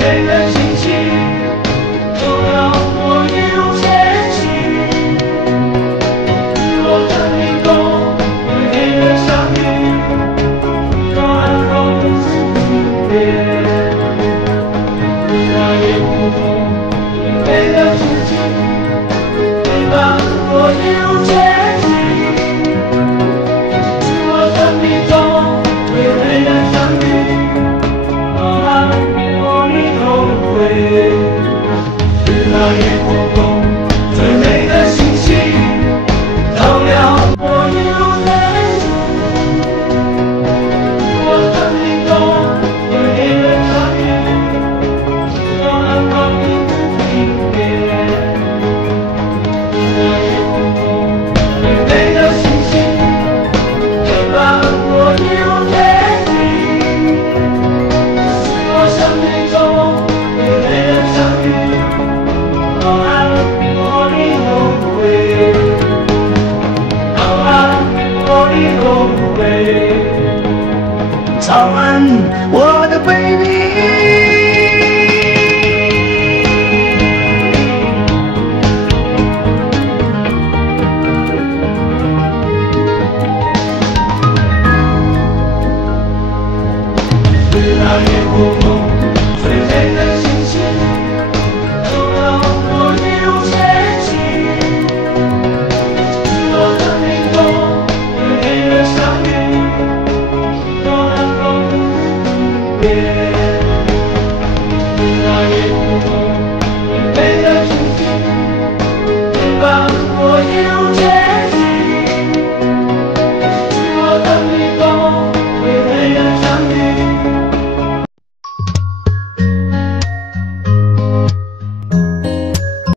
美的心情，就让我一路前行。若生命中最美的相遇，让安放是经典。那夜空中最美的事情，陪伴我一路前行。若生命中最美的相遇，让爱我你都会。是那夜空中最美的星星，照亮我一路前行。若生命中最美的相遇，让爱我你不停歇。那夜空中最美的星星，陪伴我一路前行。若生命中最美的相遇，让爱我你都会，让爱我你都会。早安，我的 baby。是那夜空中最美的星星，就让我一路前行。若生命中最美的相遇，让爱放不变。